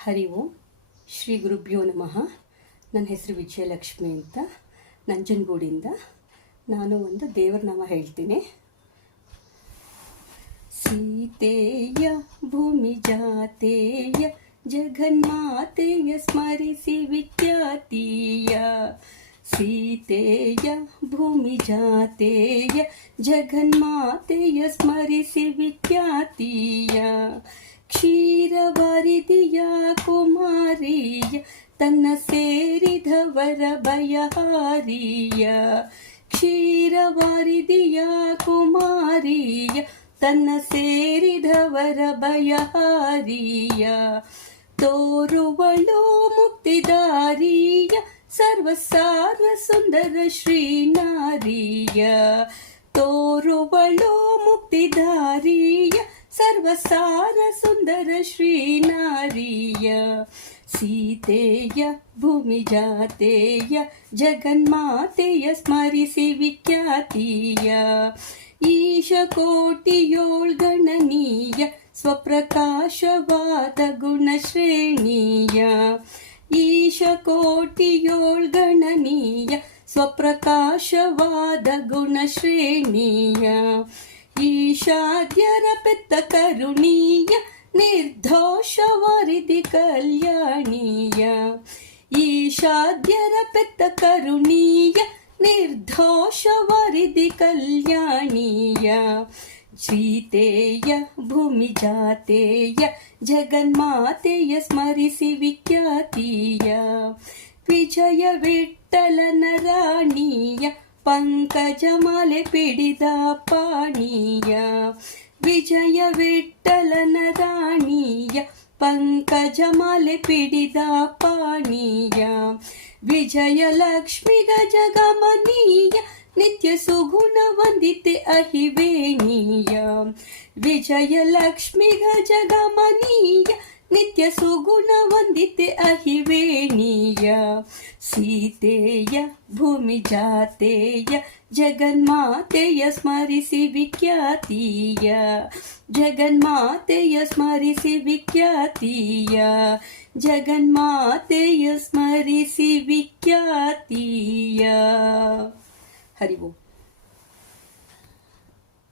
ಹರಿ ಓಂ. ಶ್ರೀ ಗುರುಭ್ಯೋ ನಮಃ. ನನ್ನ ಹೆಸರು ವಿಜಯಲಕ್ಷ್ಮಿ ಅಂತ. ನಂಜನಗೂಡಿಂದ ನಾನು ಒಂದು ದೇವರ ನಾಮ ಹೇಳ್ತೀನಿ. ಸೀತೆಯ ಭೂಮಿ ಜಾತೆಯ ಜಗನ್ಮಾತೆಯ ಸ್ಮರಿಸಿ ವಿಖ್ಯಾತೀಯ ಸೀತೆಯ ಭೂಮಿ ಜಾತೆಯ ಜಗನ್ಮಾತೆಯ ಸ್ಮರಿಸಿ ವಿಖ್ಯಾತಿಯ ಕ್ಷೀರವರಿದಿಯ ಕುಮಾರಿಯ, ತನ್ನ ಸೇರಿದವರ ಭಯಹಾರಿಯ ಕ್ಷೀರವರಿದಿಯ ಕುಮಾರಿಯ, ತನ್ನ ಸೇರಿದವರ ಭಯಹಾರಿಯ ತೋರುವಳು ಮುಕ್ತಿದಾರಿಯ, ಸರ್ವಸಾರ ಸುಂದರ ಶ್ರೀನಾರಿಯ. ತೋರುವಳು ಮುಕ್ತಿದಾರಿಯ सर्वसारसुन्दर श्रीनारीय सीतेय भूमिजातेय जगन्मातेय स्मरिसि विख्यातीय ईशकोटियोल्गणनीय स्वप्रकाशवादगुणश्रेणीय ईशकोटियोल्गणनीय स्वप्रकाशवादगुणश्रेणीया ಗಣನೀಯ ಸ್ವಪ್ರಕಾಶವಾದ ಗುಣಶ್ರೇಣಿಯ ಈಶ ಕೋಟಿಯೋಳ್ ಗಣನೀಯ ಸ್ವಪ್ರಕಾಶವಾದ ಗುಣಶ್ರೇಣಿಯ ಈಶಾದ್ಯರ ಪೆತ್ತ ಕರುಣೀಯ ನಿರ್ದೋಷವರಿದಿ ಕಲ್ಯಾಣೀಯ ಈಶಾದ್ಯರ ಪೆತ್ತ ಕರುಣೀಯ ನಿರ್ದೋಷವರಿದಿ ಕಲ್ಯಾಣೀಯ ಸೀತೆಯ ಭೂಮಿ ಜಾತೆಯ ಜಗನ್ಮಾತೆಯ ಸ್ಮರಿಸಿ ವಿಖ್ಯಾತಿಯ ವಿಜಯ ವಿಠಲನ ರಾಣಿಯ ಪಂಕಜಮಾಲೆ ಪಿಡಿದ ಪಾಣಿಯ ವಿಜಯ ವಿಠಲನ ರಾಣಿಯ ಪಂಕಜಮಾಲೆ ಪಿಡಿದ ಪಾಣಿಯ ವಿಜಯಲಕ್ಷ್ಮಿ ಗಜಗಮನೀಯ ನಿತ್ಯ ಸುಗುಣ ವಂದಿತೆ ಅಹಿವೇಣಿಯ ವಿಜಯಲಕ್ಷ್ಮಿ ಗಜಗಮನೀಯ ನಿತ್ಯ ಸುಗುಣ ವಂದಿತೆ ಅಹಿವೇಣಿಯ ಸೀತೆಯ ಭೂಮಿ ಜಾತೆಯ ಜಗನ್ಮಾತೆಯ ಸ್ಮರಿಸಿ ವಿಖ್ಯಾತಿಯ ಜಗನ್ಮಾತೆಯ ಸ್ಮರಿಸಿ ವಿಖ್ಯಾತಿಯ ಜಗನ್ಮಾತೆಯ ಸ್ಮರಿಸಿ ವಿಖ್ಯಾತಿಯ ಹರಿ ಓಂ